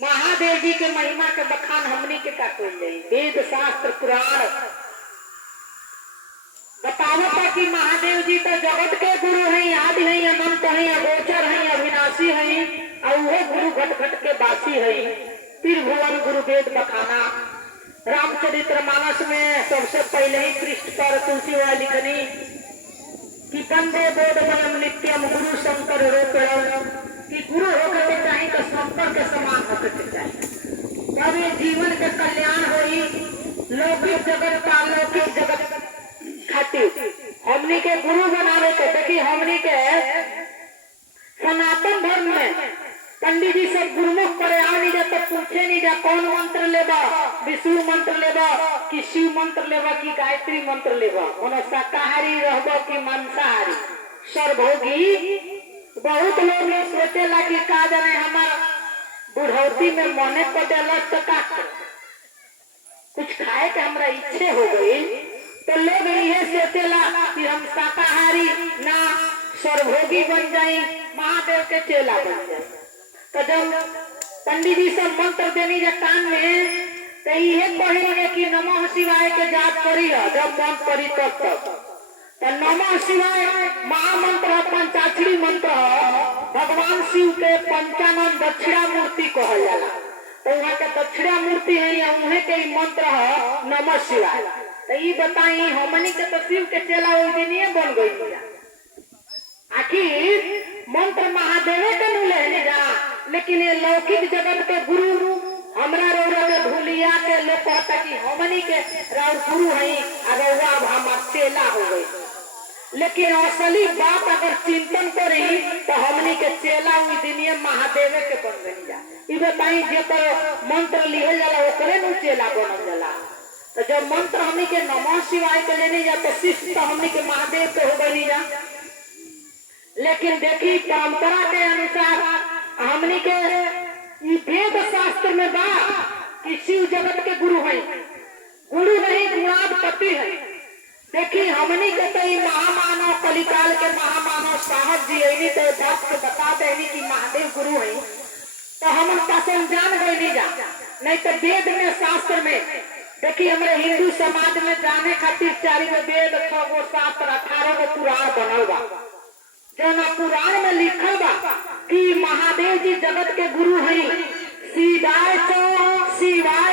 महादेव जी के महिमा के बखान हमनी के का कोई नहीं। वेद शास्त्र पुराण बतावता कि महादेव जी तो जगत के गुरु हैं, आदि हैं, अनंत हैं, अगोचर हैं, अविनाशी हैं और वो गुरु घट घट के बासी हैं। त्रिभुवन गुरु वेद बखाना रामचरितमानस में सबसे पहले ही पृष्ठ पर तुलसी वाला लिखनी कि वंदे बोधमयम नित्यम गुरु शंकर रोकड़म, कि गुरु होकर के चाहिए तो शंकर के समान होकर के चाहिए, तब ये जीवन के कल्याण होई। लौकिक जगत का लौकिक जगत खातिर हमनी के गुरु बनावे के। देखिए हमनी के सनातन धर्म में पंडित जी सब गुरुमुख करे आ नहीं जाता, पूछे नहीं जा कौन मंत्र लेबा, विष्णु मंत्र लेबा कि शिव मंत्र लेबा कि गायत्री मंत्र लेबा, उन्हें शाकाहारी रहबा कि मांसाहारी सर्वभोगी। बहुत लोग ये सोचेला कि का जाने हमारा बुढ़ौती में मने को देलस तो का कुछ खाए के हमरा इच्छे हो गई, तो लोग ये सोचेला कि हम शाकाहारी ना सर्वभोगी बन जाए, महादेव के चेला बन जाए। तो जब पंडित जी सब मंत्र देनी जा कान में तो ये कहेंगे कि नमः शिवाय के जाप करी है, जब मन करी तब तो नमः शिवाय महामंत्र है, पंचाक्षरी मंत्र है, भगवान शिव के पंचानन दक्षिणा मूर्ति कहल जाला। तो वहाँ के दक्षिणा मूर्ति है या उन्हें के मंत्र है नमः शिवाय। तो ये बताई हमनी के तो शिव के चेला उस दिन बन गई। आखिर मंत्र महादेव के मिले जा, लेकिन ये लौकिक जगत के गुरु हमरा रौरा के भूलिया के लोग कहता कि हमनी के राव गुरु है रौरा हमार चेला हो गई। लेकिन असली बात अगर चिंतन करी तो हमनी के चेला उस दिन महादेव के बन गई जा। ये बताई जे पर मंत्र लिहल जाला ओकरे नु चेला बनल जाला। तो जब मंत्र हमनी के नमः शिवाय के लेने जा तो शिष्य तो हमनी के महादेव के हो गई जा। लेकिन देखी परंपरा के अनुसार हमनी के वेद शास्त्र में बा कि शिव जगत के गुरु है, गुरु नहीं गुणाधिपति है। देखी हमनी के तो महामानव कलिकाल के महामानव साहब जी है तो भक्त बता देनी कि महादेव गुरु है, तो हम पसंद जान गए नहीं जा। नहीं तो वेद में शास्त्र में देखिए हमारे हिंदू समाज में जाने खातिर 4 गो वेद 6 गो शास्त्र 18 गो पुराण बनल बा। जो पुराण में लिखल बा कि महादेव जी जगत के गुरु हैं, शिवाय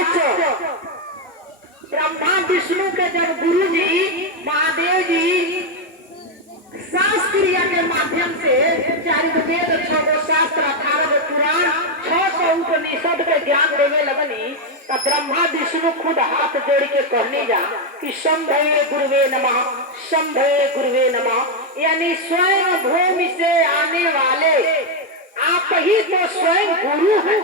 च ब्रह्मा विष्णु के जब गुरु जी महादेव जी सांस क्रिया के माध्यम से 4 गो वेद 6 गो शास्त्र 18 गो पुराण 600 उपनिषद के ज्ञान देवे लगनी, तो ब्रह्मा विष्णु खुद हाथ जोड़ के कहने जा कि शंभवे गुरुवे नमः, शंभवे गुरुवे नमः, यानी स्वयं भूमि से आने वाले आप ही तो स्वयं गुरु हैं।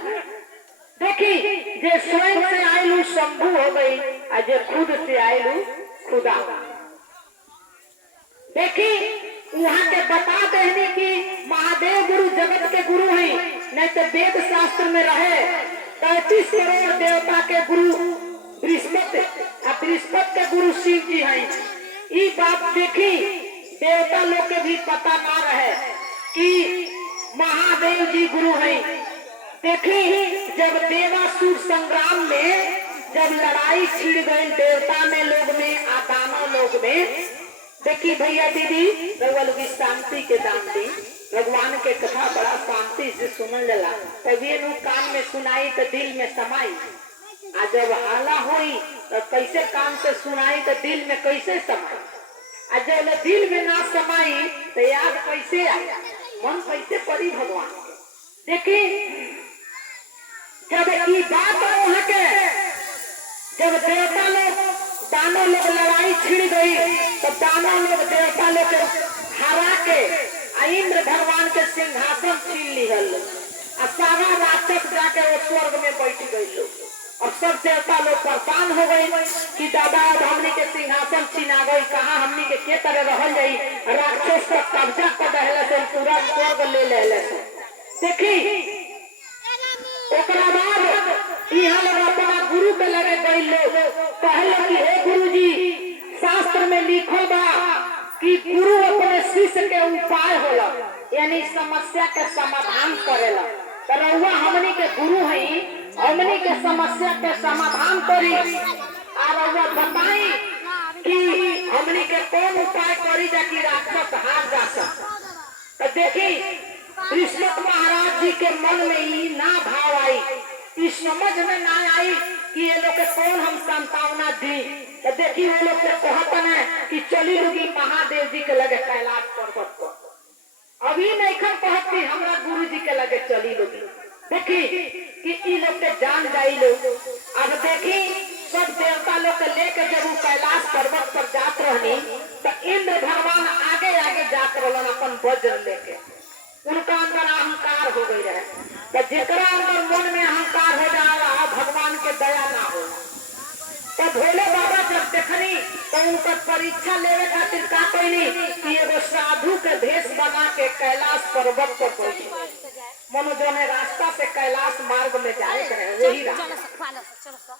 देखी जे स्वयं से आयलू शंभु हो गई और जे खुद से आयलू खुदा। देखी वहाँ के बता देने की महादेव गुरु जगत के गुरु हैं। नहीं तो वेद शास्त्र में रहे 35 करोड़ देवता के गुरु बृहस्पति और बृहस्पति के गुरु शिव जी हैं। ये बात देखी देवता लोग के भी पता ना रहे कि महादेव जी गुरु हैं। देखी जब देवासुर संग्राम में जब लड़ाई छिड़ गई देवता में लोग में आ दानव लोग में, देखी भैया दीदी रउआ लोग शांति के दान दी, भगवान के कथा बड़ा शांति से सुनल जाला, तभी नु कान में सुनाई तो दिल में समाई। आ जब हाला हुई तो कैसे कान से सुनाई तो दिल में कैसे समाई, आ जब दिल में ना समाई तो याद कैसे आई, मन कैसे पड़ी भगवान के। देखी जब ये बात वहाँ के जब देवता लोग दानव लोग लड़ाई छिड़ गई तो दानव लोग देवता लोग के हरा के इंद्र भगवान के सिंहासन छीन लिहल और सारा राक्षस जाके वो स्वर्ग में बैठ गई लोग। और सब देवता लोग परेशान हो गई कि दादा हमनी के सिंहासन छीना गई, कहाँ हमनी के तरह रहल जाई, राक्षस का कब्जा कर दहले से पूरा स्वर्ग ले ले। देखी ओकरा बाद यहाँ लोग अपना गुरु के लगे गई लोग कहले कि हे गुरु जी शास्त्र में लिखल बा कि गुरु अपने शिष्य के उपाय होला, यानी समस्या के समाधान करेला। तो रउआ हमनी के गुरु हई, हमनी के समस्या के समाधान करी और रउआ बताई कि हमनी के कौन उपाय करी जाकि राक्षस हार जा सके। तो देखी कृष्ण महाराज जी के मन में ही ना भाव आई, इस समझ में ना आई कि ये लोग के कौन हम संतावना दी। तो देखी वो लोग के कहतन है कि चली लोगी महादेव जी के लगे कैलाश पर्वत पर। अभी नहीं खन कहती हमरा गुरु जी के लगे चली लोगी। देखी कि ई लोग के जान जाई लोग। अब देखी सब देवता लोग के लेके जब वो कैलाश पर्वत पर जात रहनी तो इंद्र भगवान आगे आगे जात रहलन अपन वज्र लेके। उनका अंदर अहंकार हो गई रहे। तो जेकरा अंदर मन में अहंकार हो जाएगा भगवान के दया ना हो। तो भोले बाबा जब देखनी तो उनका परीक्षा लेवे खातिर का कहनी कि एगो साधु के भेष बना के कैलाश पर्वत पर पहुंची। मनो जो है रास्ता से कैलाश मार्ग में जाए रहे वही रास्ता।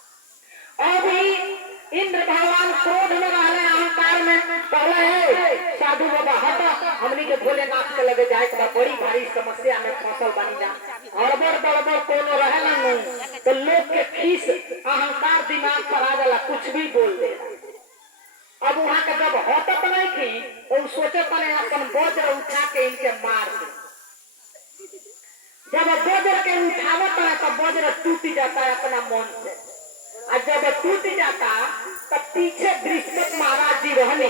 अभी इंद्र भगवान क्रोध में रहले अहंकार में कहले है साधु बाबा हटा हमनी के भोलेनाथ के लगे जाए के बड़ी भारी समस्या में फसल बनी जा। हड़बड़ गड़बड़ कोनो रहेला नहीं तो लोग के खीस अहंकार दिमाग पर आ जाला कुछ भी बोल दे। अब वहाँ के जब हटत नहीं थी तो सोचे पने अपन वज्र उठा के इनके मार दे। जब वज्र के उठावत है तो वज्र टूट जाता है अपना मन से। और जब टूट जाता तब पीछे बृहस्पति महाराज जी रहने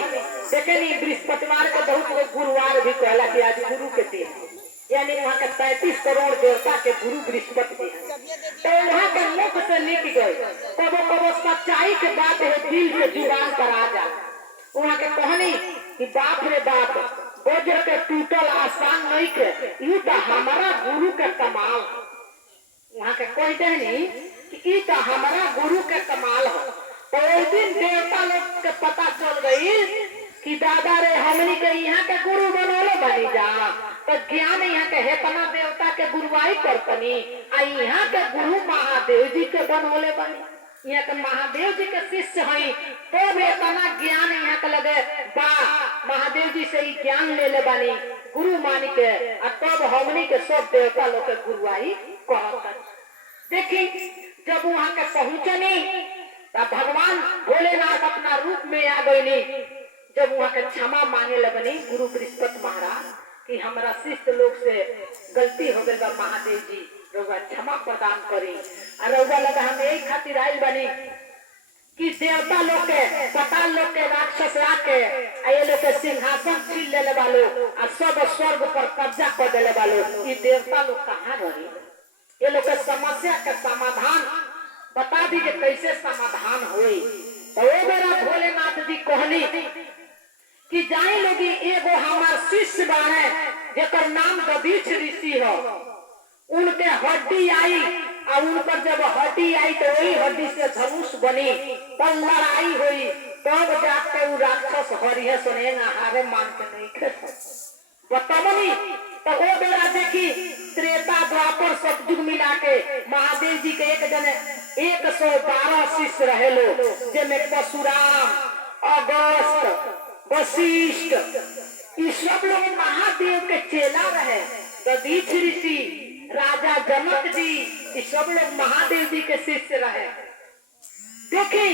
देखे नहीं। बृहस्पतिवार के बहुत लोग गुरुवार भी कहला कि आज गुरु के दिन यानी वहाँ के 33 करोड़ देवता के गुरु बृहस्पति जी हैं। तो वहाँ के मुख से निक गए कबो कबो सच्चाई के बात है दिल से जुबान पर आ जा। वहाँ के कहनी कि बाप रे बाप वज्र के टूटल आसान नहीं के यू तो हमारा गुरु के कमाल। वहाँ के कोई नहीं कि तो हमारा गुरु के कमाल हो। तो उस दिन देवता लोग के पता चल गई कि दादा रे हमनी के यहाँ के गुरु बनोले बनी जा। तो ज्ञान यहाँ के हेतना देवता के गुरुवाई करतनी आ यहाँ के गुरु महादेव जी के बनोले बनी। यहाँ के महादेव जी के शिष्य हई तो भी इतना ज्ञान यहाँ के लगे बा महादेव जी से ही ज्ञान ले ले बनी गुरु मानी के। तब हमनी के सब देवता लोग के गुरुवाई करत। देखी जब वहाँ के पहुंचनी तब भगवान भोलेनाथ अपना रूप में आ गई। जब वहाँ के क्षमा मांगे लगनी गुरु बृहस्पति महाराज कि हमारा शिष्य लोग से गलती हो गई महादेव जी रउआ क्षमा प्रदान करी। और रउआ लगा हम यही खातिर आयल बनी कि देवता लोग के पताल लोग के राक्षस आके ये लोग के सिंहासन छीन ले वालो और सब स्वर्ग पर कब्जा कर दे वालो। ये देवता लोग कहाँ रही? ये लोग के समस्या का समाधान बता दीजिए कैसे समाधान हुई। तो वो मेरा भोलेनाथ जी कहनी कि जाए लोगी एगो हमार शिष्य बाने जेकर नाम दधीच ऋषि हो। उनके हड्डी आई और उन पर जब हड्डी आई तो वही हड्डी से धनुष बनी तब लड़ाई हुई तब जाके वो राक्षस हरिये सुनेगा हारे मान के नहीं खे बतावनी। तो वो बेरा देखी त्रेता द्वापर सतयुग मिला के महादेव जी के एक जने 112 शिष्य रहे लो जिनमें परशुराम अगस्त वशिष्ठ ये सब लोग महादेव के चेला रहे। दधीच ऋषि राजा जनक जी ये सब लोग महादेव जी के शिष्य रहे। देखी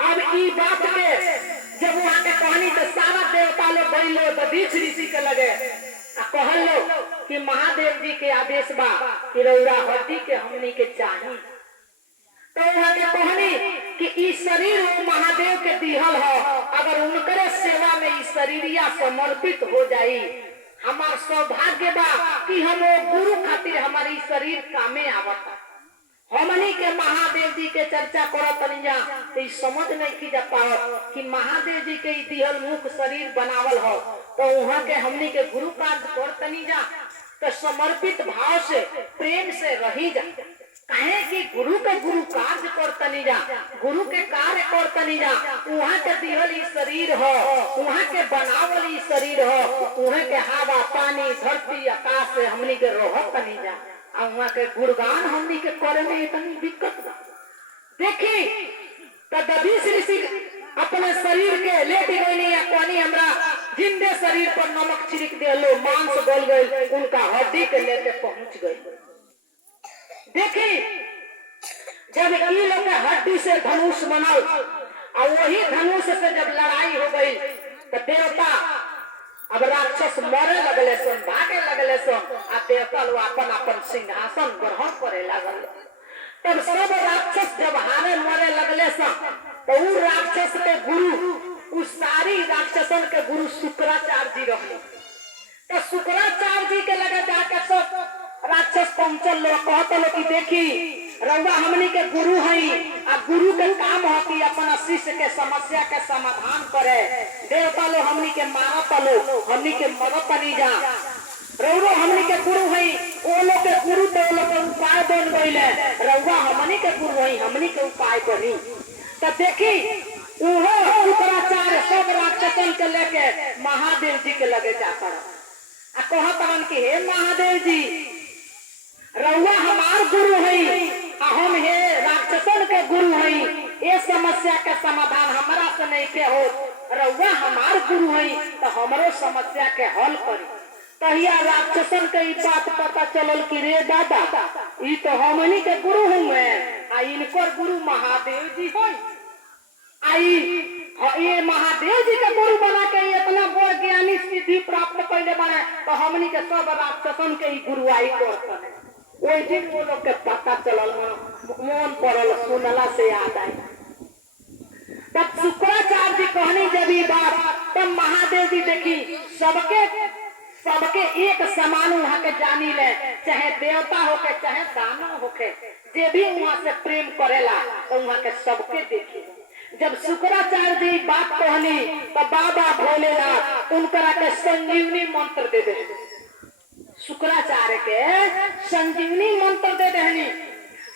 अब ये बात के जब वहाँ के कहानी तो सारा देवता लोग गई लो दधीच ऋषि के लगे कहल लो कि महादेव जी के आदेश बा कि रउरा हड्डी के हमनी के चाहिए। तो वहाँ के कहनी कि इस शरीर वो महादेव के दिहल हो अगर उनकरे सेवा में इस शरीरिया समर्पित हो जाई हमार सौभाग्य बा कि हम वो गुरु खातिर हमारी शरीर कामे आवता। हमनी के महादेव जी के चर्चा करत जा तो समझ नहीं की जा पावत कि महादेव जी के दिहल मुख शरीर बनावल हो। तो वहाँ के हमनी के गुरु कार्य करतनी जा तो समर्पित भाव से प्रेम से रही जा। कहे कि गुरु के गुरु कार्य करतनी जा गुरु के कार्य करतनी जा। वहाँ के दिहल ई शरीर हो वहाँ के बनावल ई शरीर हो वहाँ के हवा पानी धरती आकाश से हमनी के रहतनी जा। वहाँ के गुणगान हमनी के करे में इतनी दिक्कत बा। देखी तो दधीच ऋषि अपने शरीर के लेट गई या कोनी हमरा जिंदे शरीर पर नमक छिड़क दे लो मांस गल गई उनका हड्डी के लेके पहुंच गई। देखी जब ई लोग के हड्डी से धनुष बनल और वही धनुष से जब लड़ाई हो गई तो देवता अब राक्षस मरे लगले सन, भागे लगले सन, आ देवता लोग अपन अपन सिंहासन ग्रहण करे लगल। तब सब राक्षस जब हारे मरे लगले सन तो उ राक्षस के गुरु, उस सारी राक्षसन के गुरु शुक्राचार्य जी रहे। तो शुक्राचार्य जी के लगे जाके सब राक्षस पहुंचल लोग कहते लो कि देखी रउआ हमनी के गुरु हई, आ गुरु के काम हो कि अपना शिष्य के समस्या के समाधान करे। देवता लो हमनी के मारत लो, हमनी के मदद नहीं जा, रउरो हमनी के गुरु हई, ओ लोग के गुरु तो लोग के उपाय बन गइले, रउआ हमनी के गुरु हई, हमनी के उपाय बनी। तो देखी उहो शुक्राचार्य सब राक्षसन के लेके महादेव जी के लगे जाता आ कहतन कि हे महादेव जी रउआ हमार गुरु हई, हम हे राक्षसन के गुरु हई, ये समस्या के समाधान हमरा से नहीं के हो, रउआ हमार गुरु हई तो हमरो समस्या के हल करी। तहिया राक्षसन के ई बात पता चलल कि रे दादा ई तो हमनी के गुरु हुए, आ इनकर गुरु महादेव जी हई। आई ये महादेव जी के गुरु बना के इतना बड़ ज्ञानी सिद्धि प्राप्त कैले बने, तो हमनी के सब राक्षसन के गुरुआई करते। ओई दिन वो लोग के पता चलल, मन पड़ल, सुनला से याद आई। तब शुक्राचार्य जी कहनी जब ये बात, तब महादेव जी देखी सबके एक समान वहां के जानी ले, चाहे देवता होके चाहे दानव होके, जे भी वहां से प्रेम करेला तो वहां के सबके देखी। जब शुक्राचार्य जी बात कहनी तो बाबा भोलेनाथ उनकरा के संजीवनी मंत्र दे दे, शुक्राचार्य के संजीवनी मंत्र दे देनी।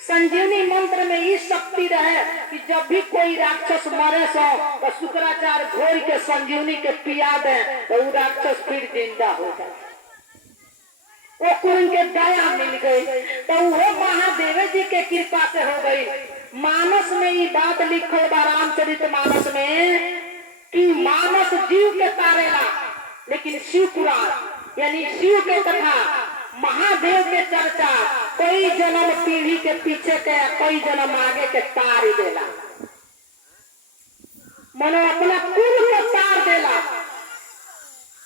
संजीवनी मंत्र में ये शक्ति रहे कि जब भी कोई राक्षस मरे सो तो शुक्राचार्य घोर के संजीवनी के पिया दे तो वो राक्षस फिर जिंदा हो जाए। वो उनके दया मिल गई, तो वो महादेव जी के कृपा से हो गई। मानस में ये बात लिखल बा रामचरितमानस में कि मानस जीव के तारेला, लेकिन शिव पुराण यानी शिव के कथा, महादेव के चर्चा कई जन्म पीढ़ी के पीछे के कई जन्म आगे के तार देला, मनो अपना कुल के तार देला।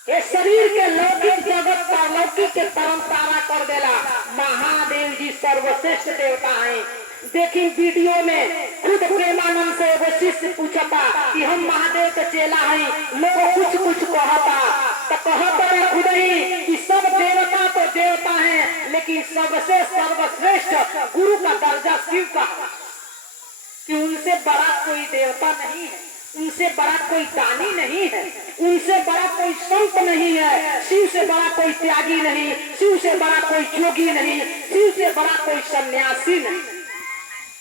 ये शरीर के लौकिक जगत का लौकिक के परम तारा कर देला। महादेव जी सर्वश्रेष्ठ देवता हैं। देखी वीडियो में खुद प्रेमानंद से वो शिष्य पूछता कि हम महादेव के चेला हैं, लोग कुछ कहता तो कहते खुद ही कि सब देवता तो देवता हैं, लेकिन सबसे सर्वश्रेष्ठ गुरु का दर्जा शिव का, कि उनसे बड़ा कोई देवता नहीं है, उनसे बड़ा कोई दानी नहीं है, उनसे बड़ा कोई संत नहीं है, शिव से बड़ा कोई त्यागी नहीं, शिव से बड़ा कोई जोगी नहीं, शिव से बड़ा कोई सन्यासी नहीं,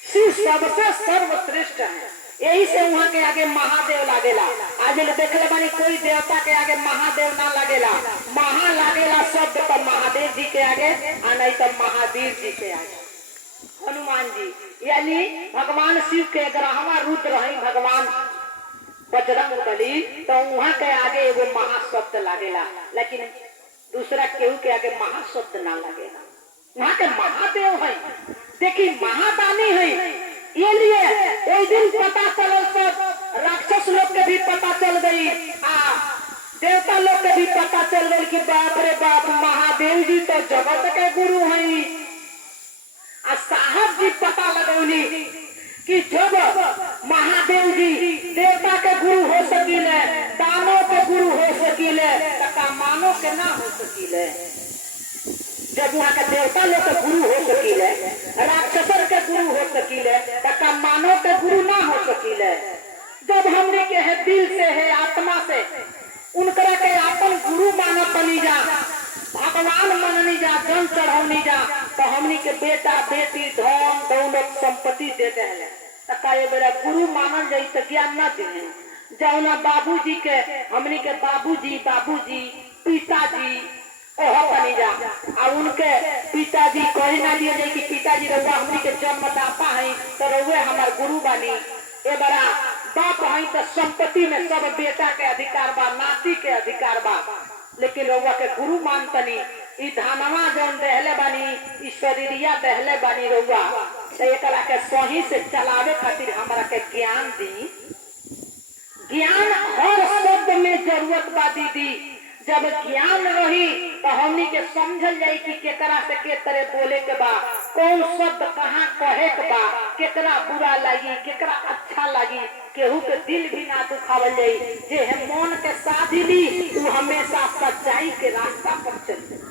शिव सबसे सर्वश्रेष्ठ है। यही से वहाँ के आगे महादेव लागेला। आज देख ले बनी कोई देवता के आगे महादेव ना लागेला, महा लागेला शब्द तो महादेव जी के आगे, और नहीं तो महावीर जी के आगे। हनुमान जी यानी भगवान शिव के 11वां रुद्र है भगवान बजरंग बली, तो वहाँ के आगे एगो महाशब्द लागेला, लेकिन दूसरा केहू के आगे महाशब्द ना लागेला। वहाँ के महादेव है, देखी महादानी है। ये लिए एक दिन पता चल, सब राक्षस लोग के भी पता चल गई, देवता लोग के भी पता चल गई कि बाप रे बाप महादेव जी तो जगत के गुरु हैं। साहब जी पता लगौली कि जब महादेव जी देवता के गुरु हो सकीले, दानव के गुरु हो सकीले, तो मानव के ना हो सकीले। जब वहाँ के देवता लोग के गुरु हो सकीले, राक्षसर के गुरु हो सकीले, तो मानव के गुरु ना हो सकीले। जब हमने के है दिल से है आत्मा से उनकरा के अपन गुरु मानत बनी जा, भगवान मननी जा, जन चढ़ौनी जा, तो हमनी के बेटा बेटी धन दौलत संपत्ति देते हैं। ये मेरा गुरु मानल जाये तो ज्ञान न दे। जौना बाबूजी के हमनी के बाबूजी पिताजी बनी जा, और उनके पिताजी कहे ना दिए जाए कि पिताजी रउआ हमनी के जन्मदाता है तो रउए हमार गुरु बनी। ये बड़ा बाप है तो संपत्ति में सब बेटा के अधिकार बा, नाती के अधिकार बा। लेकिन रउआ के गुरु मानतनी। ई धानवा जौन दहले बानी, ई शरीरिया दहले बानी रउआ, तो एकरा के सही से चलावे खातिर हमरा के ज्ञान दी। ज्ञान हर शब्द में जरूरत बा दीदी। जब ज्ञान रही तो हमनी के समझल जाई कि केकरा से के तरह बोले के बा, कौन शब्द कहाँ कहे के बा, केकरा बुरा लगी केकरा अच्छा लगी, केहू के दिल भी ना दुखावल जाई। जे है मन के साधिली वो हमेशा सच्चाई के रास्ता पर चली,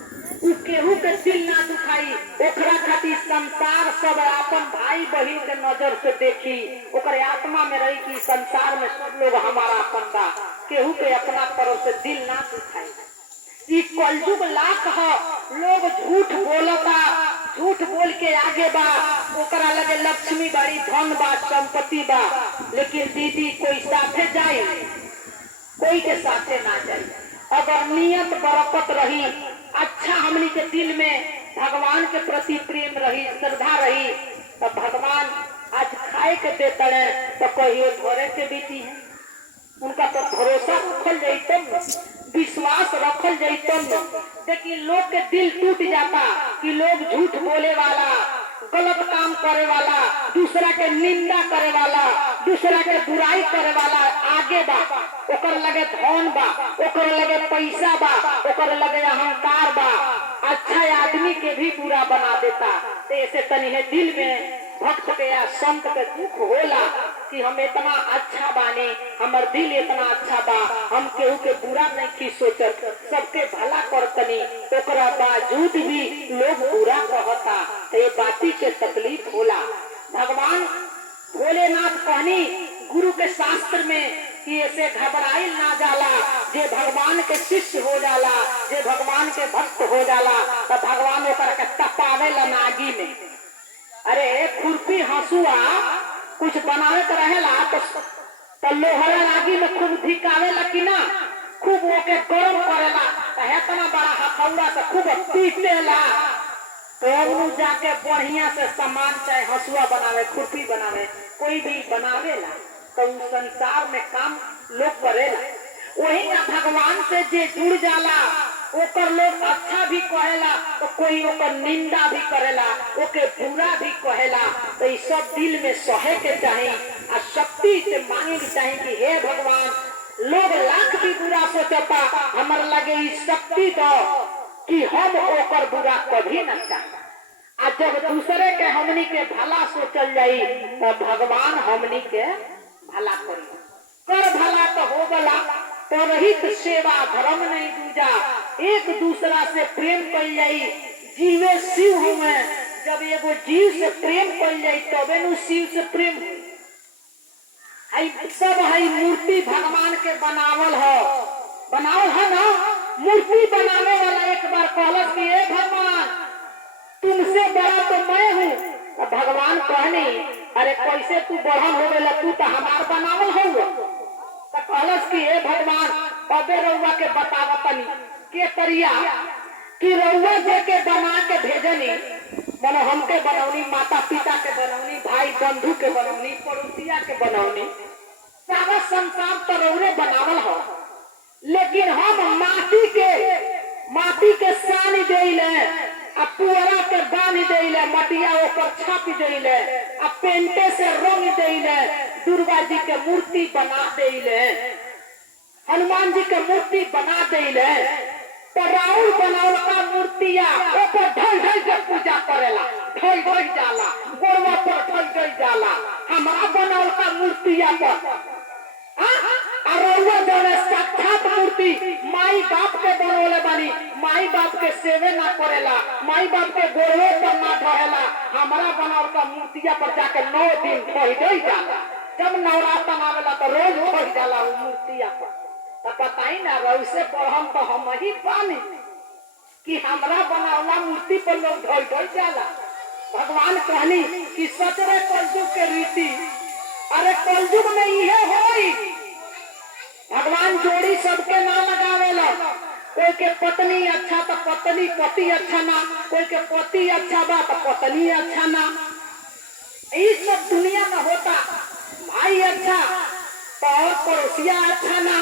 उ केहू के दिल ना दुखाई। ओकरा खातिर संसार सब अपन भाई बहन के नजर से देखी, ओकरे आत्मा में रही कि संसार में सब लोग हमारा अपन बा, केहू के अपना तरफ से दिल ना दुखाई। ई कलयुग लाख है, लोग झूठ बोलता, झूठ बोल के आगे बा, ओकरा लगे लक्ष्मी बाड़ी धन बा संपत्ति बा, लेकिन दीदी कोई साथे जाए कोई के साथे ना जाए। अगर नियत बरकत रही, अच्छा हमनी के दिल में भगवान के प्रति प्रेम रही, श्रद्धा रही, तो भगवान आज खाए के देते हैं तो कहिए घरे के बीती है। उनका तो भरोसा रखल जाए, विश्वास रखल जाए। लेकिन लोग के दिल टूट जाता कि लोग झूठ बोले वाला, गलत काम करे वाला, दूसरा के निंदा करे वाला, दूसरा के बुराई करे वाला आगे बा, ओकर लगे धन बा, ओकर लगे पैसा बा, ओकर लगे अहंकार बा, अच्छा आदमी के भी बुरा बना देता। तो ऐसे तनी है दिल में भक्त के या संत के दुख होला कि हम इतना अच्छा बाने, हमार दिल इतना अच्छा बा, हम केहू के बुरा नहीं की सोचत, सबके भला करतनी, ओकरा बावजूद भी लोग बुरा कहता, तो ये बाती के तकलीफ होला। भगवान भोलेनाथ कहनी गुरु के शास्त्र में कि ऐसे घबराइल ना जाला, जे भगवान के शिष्य हो जाला, जे भगवान के भक्त हो जाला, तो भगवान ओकरा के तपावे ला नागी में। अरे खुरपी हंसुआ कुछ बनावे के रहेला तो लोहरा आगी में खूब धिकावेला कि ना, खूब ओके गरम करेला, तो इतना बड़ा हथौड़ा से खूब पीटेला, तो जाके बढ़िया से सामान चाहे हंसुआ बनावे, खुरपी बनावे, कोई भी बनावेला, तो संसार में काम लोग करेला। वही ना भगवान से जे जुड़ जाला ओकर लोग अच्छा भी कहेला, तो कोई ओकर निंदा भी करेला, ओके बुरा भी कहेला। तो ये सब दिल में सहे के चाहे और शक्ति से मांगे के चाहे कि हे भगवान, लोग लाख भी बुरा सोचता, हमार लगे इस शक्ति दो कि हम ओकर बुरा कभी न चाहे। आ जब दूसरे के हमनी के भला सोचल जाई तो भगवान हमनी के भला करी। कर भला तो हो गला, परहित सेवा धर्म नहीं दूजा, एक दूसरा से प्रेम कल जाई, जीवे शिव हुए। जब एगो जीव से प्रेम कल जाई तबे नु शिव से प्रेम हुई। सब है मूर्ति भगवान के बनावल है ना। मूर्ति बनाने वाला एक बार कहलस कि ए भगवान, तुमसे बड़ा तो मैं हूँ। तो भगवान कहनी अरे कैसे तू बढ़न हो गया, तू तो हमार बनावल हो। तो कहलस कि हे भगवान, अबे रउआ के बतावतनी के तरिया कि रउआ जे के बना के भेजनी, मनो हमके बनौनी, माता पिता के बनौनी, भाई बंधु के बनौनी, पड़ोसिया के बनौनी, सारा संसार तो रउरे बनावल हो। लेकिन हम माटी के सानी देले, आ पुअरा के बानी देले, मटिया ऊपर छाप देले, आ पेंटे से रंग देले, दुर्गा जी के मूर्ति बना देले, हनुमान जी के मूर्ति बना देले। तो राउर बनावल का मूर्तिया ऊपर ढल ढल के पूजा करेला, ढल ढल जाला, गोरवा पर ढल ढल जाला, हमारा बनावल का मूर्तिया पर साक्षात मूर्ति माई बाप के बनौले बानी, माई बाप के सेवे ना करेला, माई बाप के गोरवे पर ना ढहेला, हमारा बनावल का मूर्तिया पर जाके 9 दिन ठह जाला। जब नवरात्र आवेला तो रोज ठह जाला वो मूर्तिया पर। तो बताई ना रउसे पर हम तो हम ही पानी कि हमारा बनावला मूर्ति पर लोग ढल ढल जाला। भगवान कहनी कि सचरे कलयुग के रीति, अरे कलयुग में इहे होई। भगवान जोड़ी सबके ना लगावेला, कोई के पत्नी अच्छा तो पत्नी पति अच्छा ना, कोई के पति अच्छा बा तो पत्नी अच्छा ना। ये सब दुनिया में होता, भाई अच्छा तो और पड़ोसिया अच्छा ना।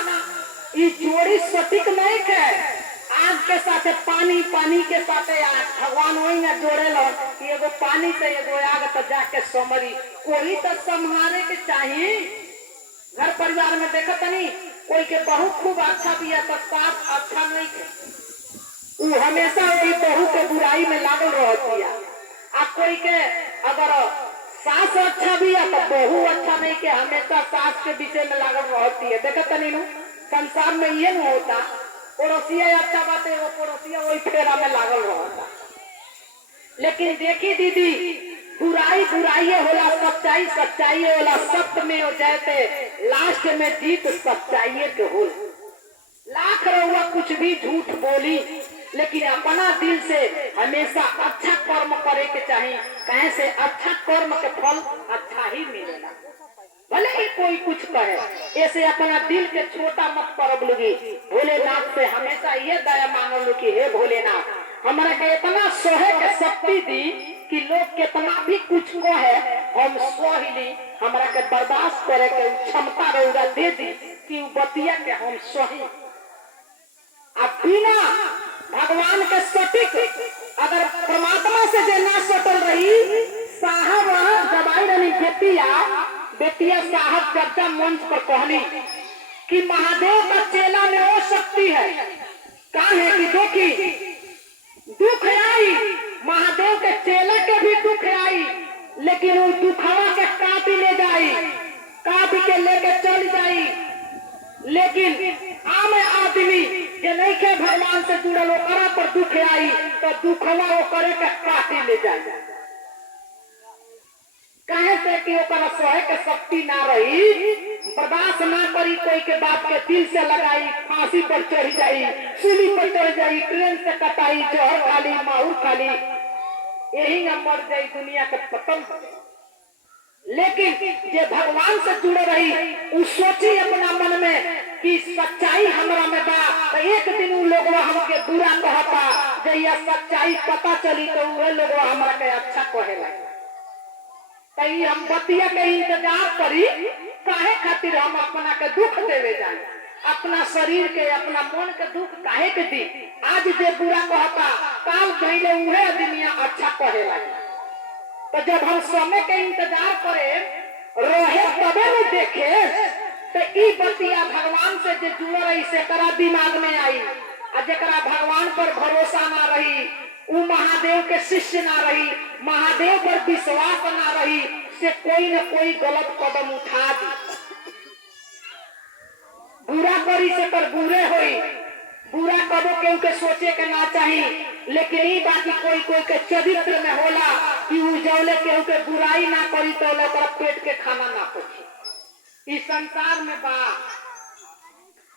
ये जोड़ी सटीक नहीं है। आग के साथे पानी, पानी के साथे आग। भगवान वही ना जोड़े लो कि एगो पानी से एगो आग तो जाके समरी, कोई तो संभाले के चाहिए। घर परिवार में देखत नहीं, कोई के बहू खूब अच्छा बिया तो सास अच्छा नहीं है, वो हमेशा वही बहू के बुराई में लागल रहती है। आ कोई के अगर सास अच्छा भी है तो बहू अच्छा नहीं के हमेशा सास के विषय में लागल रहती है। देखत नहीं नु संसार में ये नहीं होता, पड़ोसिया अच्छा बात है, वो पड़ोसिया वही फेरा में लागल रहता। लेकिन देखी दीदी, बुराई बुराई होला, सच्चाई सच्चाई होला, सत्य में हो जाते लास्ट में जीत सच्चाई के हो। लाख रहुआ कुछ भी झूठ बोली, लेकिन अपना दिल से हमेशा अच्छा कर्म करे के चाहिए। कहे से अच्छा कर्म के फल अच्छा ही मिलेगा, भले ही कोई कुछ कहे। ऐसे अपना दिल के छोटा मत करब लोगी। भोलेनाथ से हमेशा ये दया मांगो कि हे भोलेनाथ, हमारा के इतना सोहे के शक्ति दी कि लोग कितना भी कुछ कहे हम सही, हमारा के बर्दाश्त करे के क्षमता रहुआ दे दी कि बतिया के हम सही। अब बिना भगवान के सटीक अगर परमात्मा से जे ना सटल रही, साहब दबाई रही बेटिया साहब चर्चा मंच पर कहली कि महादेव का चेला में वो शक्ति है। कहा है कि देखी दुख आई, महादेव के चेले के भी दुख आई, लेकिन वो दुखवा के काटी ले जाई, काट के लेके चल जाई। लेकिन आम आदमी जे नहीं के भगवान से जुड़ल ओकरा पर दुख आई तो दुखवा वो करे के काटी ले जाए। कहे से कि ओकरा सहे के शक्ति ना रही, बर्दाश्त ना करी, कोई के बात के दिल से लगाई, फांसी पर चढ़ जाई, सूली पर चढ़ जाई, ट्रेन से कटाई, जहर खाली, माहौर खाली, यही न मर जाई, दुनिया के पतन हो जाए। लेकिन जे भगवान से जुड़े रही, उ सोची अपना मन में कि सच्चाई हमरा में बा, तो एक दिन उ लोग हमके बुरा कहता, जहिया सच्चाई पता चली तो वह लोग हमरा के अच्छा कहे लगे। तई हम बतिया के इंतजार करी, काहे खातिर हम अपना के दुख देवे जाए, अपना शरीर के अपना मन के दुख काहे के दी। आज जे बुरा कहता काल पहले उहे दुनिया अच्छा कहे लगे। तो जब हम समय के इंतजार करे रहे तबे न देखे, तो ई बतिया भगवान से जे जुड़ रही से करा दिमाग में आई। आ जरा भगवान पर भरोसा ना रही, उ महादेव के शिष्य ना रही, महादेव पर विश्वास ना रही, से कोई न कोई गलत कदम उठा दी। बुरा करी से पर बुरे होई, बुरा कदो केहू के सोचे के ना चाहिए। लेकिन ई बाकी कोई कोई के चरित्र में होला कि उ जौले केहू के बुराई ना करी तो ओकरा पेट के खाना ना पची। इस संसार में बा,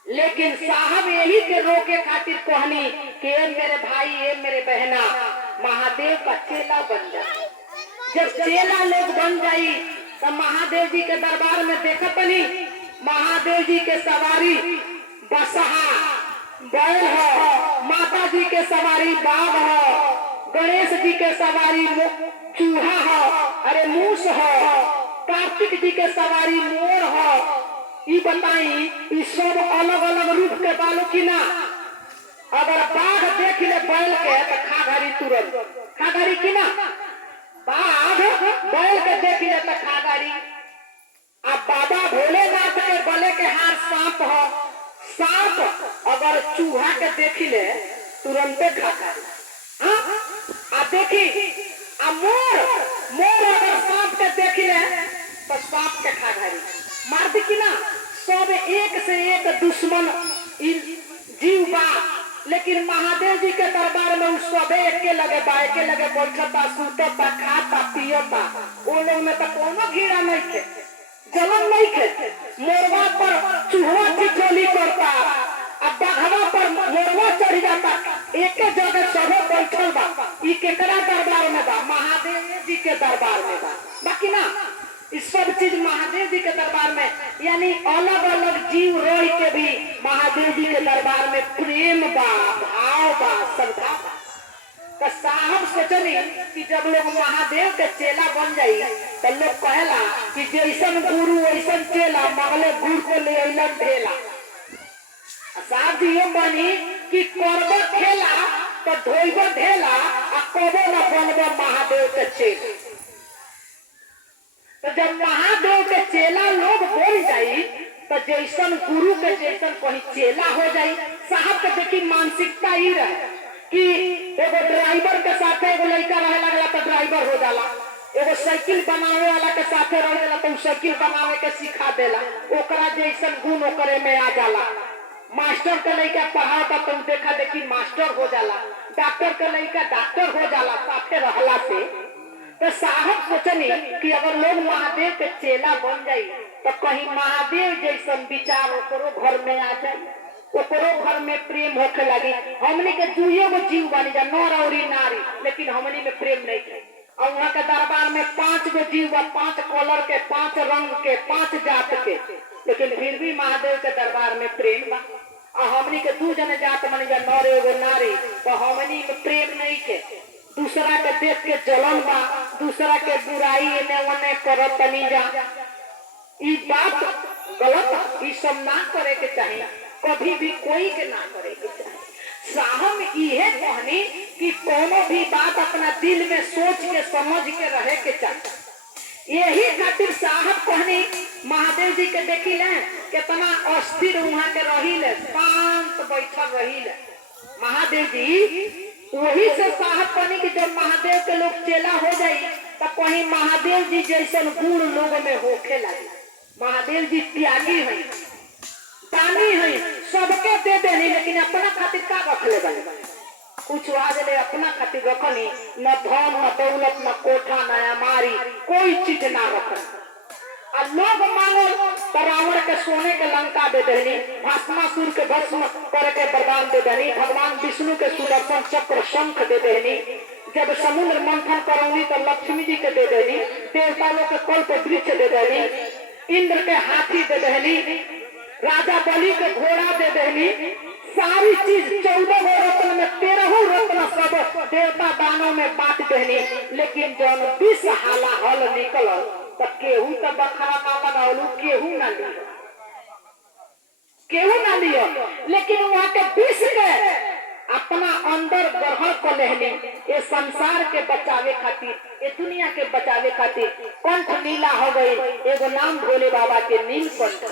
लेकिन साहब यही के रोके खातिर कहनी कि ए मेरे भाई, ए मेरे बहना, महादेव का चेला बन जाए। जब चेला लोग बन जाई तो महादेव जी के दरबार में देखत नहीं, महादेव जी के सवारी बसहा बैल हो, माता जी के सवारी बाघ हो, गणेश जी के सवारी चूहा हो, अरे मूस हो, कार्तिक जी के सवारी मोर हो। ई बताई ई सब अलग अलग रूप के बालो की ना। अगर बाघ देख ले बैल के तो खाघारी तुरंत खाघारी की ना, बाघ बैल के देख ले तो खाघारी। अब बाबा भोलेनाथ के गले के हार सांप हो, सांप अगर चूहा के देख ले तुरंते खाघारी। आ देखी आ मोर अगर सांप के देख ले तो सांप के खाघारी मार दी की ना। सब एक से एक दुश्मन जीव बा, लेकिन महादेव जी के दरबार में सब एके लगे बा, एके लगे बैठता, सुतता, खाता, पियता। वो लोग में तो कोनो घीरा नहीं थे, जलन नहीं थे। मोरवा पर चूहा ठिठोली करता, अब बाघवा पर मोरवा चढ़ जाता, एक जगह सबे बैठल बा। ई केकरा दरबार में बा? महादेव जी के दरबार में बा। बाकी ना इस सब चीज महादेव जी के दरबार में, यानी अलग अलग जीव रह के भी महादेव जी के दरबार में प्रेम बा, भाव बा, श्रद्धा बा। तो साहब सोचनी कि जब लोग महादेव के चेला बन जाई तो लोग कहेला कि जैसन गुरु वैसन चेला, मगले गुरु को ले अलन ढेला। साहब जी ये बनी कि करब खेला तो धोइब ढेला आ कबो न बनब महादेव के चेला। तो जब महादेव के चेला लोग बन जाई तो जैसन गुरु के जैसन कहीं चेला हो जाई। साहब के देखी मानसिकता ही रहे कि एगो ड्राइवर के साथ एगो लड़का रहे लगला तो ड्राइवर हो जाला, एगो साइकिल बनावे वाला के साथ रहेला तो साइकिल बनावे के सिखा देला, ओकरा जैसन गुण ओकरे में आ जाला। मास्टर के लड़का पढ़ाता तुम देखा देखी मास्टर हो जाला, डॉक्टर के लड़का डॉक्टर हो जाला साथे रहला से। तो साहब सोचनी कि अगर लोग महादेव के चेला बन जाई तो कहीं महादेव जैसन विचार ओकरो घर में आ जाए, ओकरो घर में प्रेम होके लगी। हमनी के दुइयो गो जीव बनी जा, नर और नारी, लेकिन हमनी में प्रेम नहीं है। और वहाँ के दरबार में 5 गो जीव बा, 5 कलर के, 5 रंग के, 5 जात के, लेकिन फिर भी महादेव के दरबार में प्रेम बा। और हमनी के 2 जने जात बनी जा, नर एगो नारी, तो हमनी में प्रेम नहीं के। दूसरा के देख के जलन बा, दूसरा के बुराई एने ओने करत तनी जा। ई बात गलत, ई सब ना करे के चाहिए, कभी भी कोई के ना करे के चाहिए। साहब इहे कहनी कि कोनो भी बात अपना दिल में सोच के समझ के रहे के चाहिए। यही खातिर साहब कहनी महादेव जी के देखी ले कितना अस्थिर वहां के रही ले, शांत बैठल रही ले महादेव जी। वही से साहब कहनी कि जब महादेव के लोग चेला हो जाई तो कहीं महादेव जी जैसन गुण लोग में होखे लगे। महादेव जी त्यागी है, दानी है, सबके दे देनी, लेकिन अपना खातिर का रख ले बने। कुछ आज ले अपना खातिर रखनी, न धन न दौलत न कोठा न अमारी, कोई चीज ना रखनी। और लोग मांगो तो रावण के सोने के लंका दे देनी, भस्मासुर के भस्म करके वरदान दे देनी, भगवान विष्णु के सुदर्शन चक्र शंख दे देनी, जब समुद्र मंथन करौनी तो लक्ष्मी जी के दे देनी, देवता लोग के कल्प वृक्ष दे देनी, इंद्र के हाथी दे देनी, राजा बलि के घोड़ा दे देनी, सारी चीज 14 गो रत्न में 13 रत्न सब देवता दानों में बांट देनी। लेकिन जब 20 हाला हल निकल तो केहू तो बखरा ना लगावलू, केहू ना लियो, केहू ना लियो, लेकिन वहां के 20 के अपना अंदर ग्रहण कर लेनी। ये संसार के बचावे खातिर, ये दुनिया के बचावे खातिर कंठ नीला हो गई, एगो नाम भोले बाबा के नीलकंठ।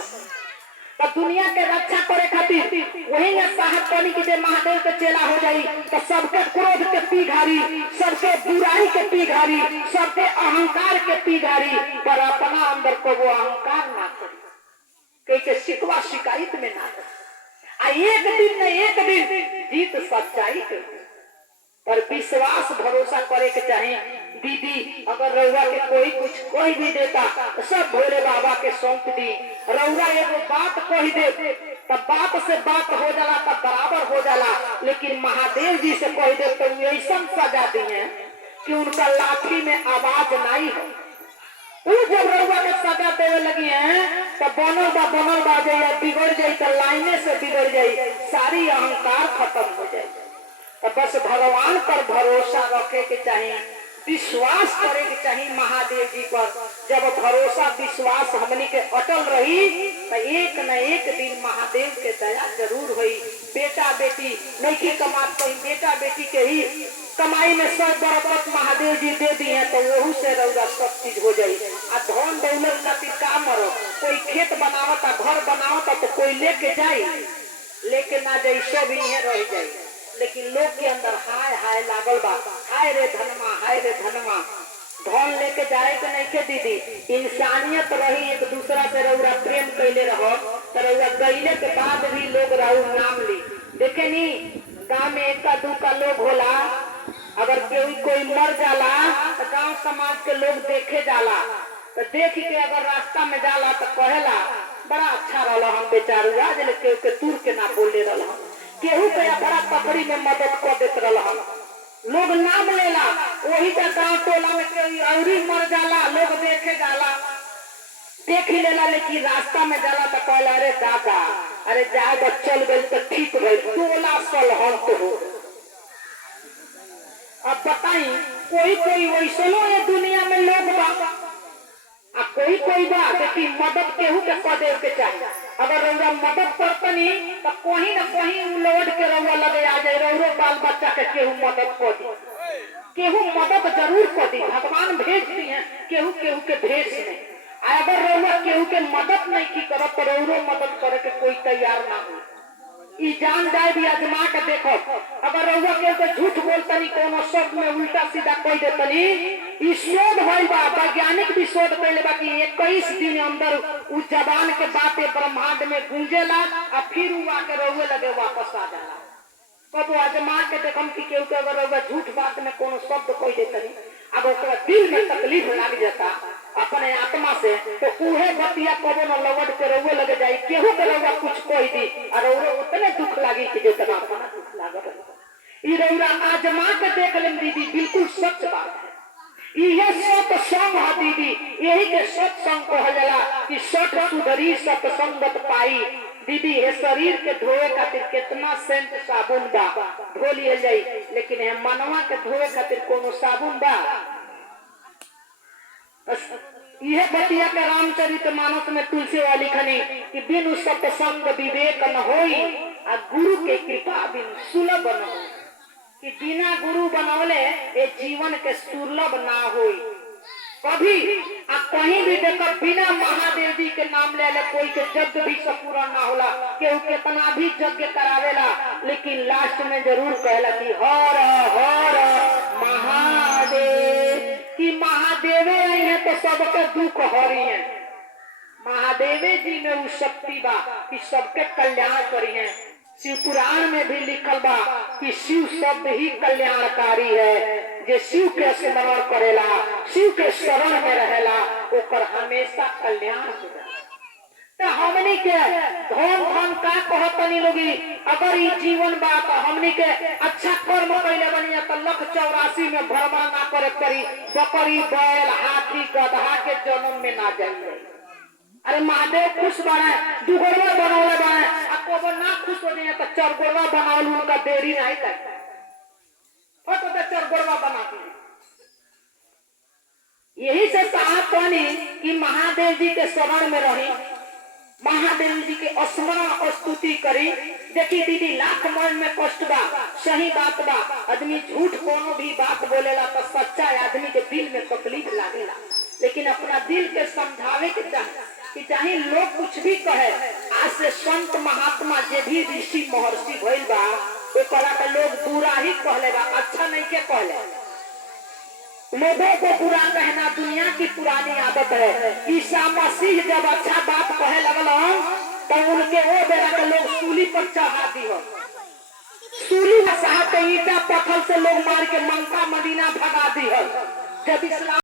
तो दुनिया के रक्षा करे खातिर वही साहब कहनी कि जब महादेव के चेला हो जाई तो सबके क्रोध के पीघारी, सबके बुराई के पीघारी, सबके अहंकार के पीघारी, पर अपना अंदर को वो अहंकार ना करी, कहीं के शिकवा शिकायत में ना करी। एक दिन न एक दिन जीत सच्चाई के, पर विश्वास भरोसा करे के चाहिए। दीदी अगर रउआ के कोई कुछ कोई भी देता तो सब भोले बाबा के सौंप दी। रउआ एगो बात कही दे तब बात से बात हो जाला, तब बराबर हो जाला, लेकिन महादेव जी से कही दे तो ऐसा सजा दी है कि उनका लाठी में आवाज नहीं हो। जब रउआ के सजा देवे लगी है तो बनल बा जाए, बिगड़ जाये तो लाइने से बिगड़ जाये, सारी अहंकार खत्म हो जाए। तो बस भगवान पर भरोसा रखे के चाहिए, विश्वास करे के चाहिए महादेव जी पर। जब भरोसा विश्वास हमनी के अटल रही तो एक न एक दिन महादेव के दया जरूर हुई। बेटा बेटी नहीं कमात, कहीं बेटा बेटी के ही कमाई में सब बरकत महादेव जी दे दी है तो वही से रउआ सब चीज हो जाये। आ धन दौलत खातिर का मरो, कोई खेत बनावता, घर बनावता तो कोई लेके जाये, लेके ना जाये, सब यही रह जाये। लेकिन लोग के अंदर हाय हाय लागल बा, हाय रे धनमा, हाय रे धनमा। धन लेके जाए के नहीं के दीदी, इंसानियत रही, एक दूसरा से रउरा प्रेम कैले रहो तो रउरा गईले के बाद भी लोग राउर नाम ली। देखे नी गाँव में 1 का 2 का लोग होला, अगर कोई मर जाला तो गांव समाज के लोग देखे जाला, तो देख के अगर रास्ता में जाला तो कहेला बड़ा अच्छा रहा हम बेचारू, आज केहू के तूर के ना बोले रहा, केहू के बड़ा पकड़ी में मदद कर देते रहा, लोग नाम लेला। वही का गाँव टोला में कोई औरी मर जाला, लोग देखे जाला, देख ही लेला, लेकिन रास्ता में जाला तो कहला अरे दादा, अरे जाए चल गई तो ठीक गई, टोला सल हम तो हो। अब बताई कोई वैसनो ये दुनिया में लोग बा, कोई बा देखी मदद केहू के कर दे के चाहिए। अगर रउआ मदद करतनी तो कहीं न कहीं लौट के रउआ लगे आ जाए। रउरो बाल बच्चा के केहू मदद कर दी, केहू मदद जरूर कर दी। भगवान भेजती हैं केहू केहू के भेज नहीं। अगर रउआ केहू के मदद नहीं की करत तो रउरो मदद करे के कोई तैयार ना हो। ई जान जाए भी आजमा के देखो। अगर रउआ के झूठ बोलतनी कोनो शब्द में उल्टा सीधा कह देतनी, ई शोध भइल बा, वैज्ञानिक भी शोध कइले बा कि 21 दिन अंदर उ जबान के बातें ब्रह्मांड में गूंजेला और फिर उ आके रउए लगे वापस आ जाला। कबो आजमा के देखम कि केहू के अगर रउआ झूठ बात में कोनो शब्द कह देतनी, अब ओकरा दिल में तकलीफ लग जाता अपने आत्मा से, तो उहे बतिया कबो न लौट के रउए लगे जाई। केहू के रउआ कुछ कह दी और रउआ उतने दुख लागी कि जितना अपना दुख लागत। ई रउआ आजमा के देख लेम दीदी, बिल्कुल सच बात है। इहे सत्संग है दीदी, यही के सत्संग कहल जाला कि सठ सुधरी सत्संगत पाई। दीदी ये शरीर के धोए खातिर कितना सेंट साबुन बा, धो लियल जाई, लेकिन ये मनवा के धोए खातिर कोनो साबुन बा? यह बतिया के रामचरितमानस में तुलसी वाली खनी कि बिनु सत्संग विवेक न होई आ गुरु के कृपा बिनु सुलभ न होई। कि बिना गुरु बनौले ये जीवन के सुलभ ना होई कभी। आ कहीं भी देखो बिना महादेव जी के नाम ले ले कोई के यज्ञ भी पूरा ना होला। केहू कितना भी यज्ञ करावेला, लेकिन लास्ट में जरूर कहला कि हर हर महादेव। कि महादेवे आई है तो सबके दुख हरी है। महादेवे जी में वो शक्ति बा कि सबके कल्याण करी है। शिव पुराण में भी लिखल बा कि शिव शब्द ही कल्याणकारी है। जे शिव के स्मरण करेला, शिव के शरण में रहेला, ओकर हमेशा कल्याण होगा। तो हमनी के धन धन का कहतनी लोगी, अगर ये जीवन बा तो हमनी के अच्छा कर्म कैले बनिया तो 184 में भ्रमण ना करे करी। बकरी बैल हाथी गधा के जन्म में ना जाइए। अरे महादेव खुश बने, दुगोरवा बनौले बने, अब ना खुश हो जाए तो चरगोरवा बनाओ, उनका देरी नहीं लगता तो चरगोरवा बनाती। यही से साहब कहनी कि महादेव जी के शरण में रही, महादेव जी के स्मरण स्तुति करी। देखी दीदी लाख मन में कष्ट बा, सही बात बा। आदमी झूठ कोनो भी बात बोलेला तो सच्चा आदमी के दिल में तकलीफ लागेला, लेकिन अपना दिल के समझावे के चाहे कि चाहे लोग कुछ भी कहे। आज से संत महात्मा जे भी ऋषि महर्षि भइल बा ओकरा के लोग बुरा ही कहलेगा, अच्छा नहीं के कहले। लोगों को बुरा कहना दुनिया की पुरानी आदत है। ईसा मसीह जब अच्छा बात कहे लगल तो उनके वो बेरा के लोग सूली पर चढ़ा दी हो। सूली में ईटा पत्थर से लोग मार के मक्का मदीना भगा दी हो। जब इस्लाम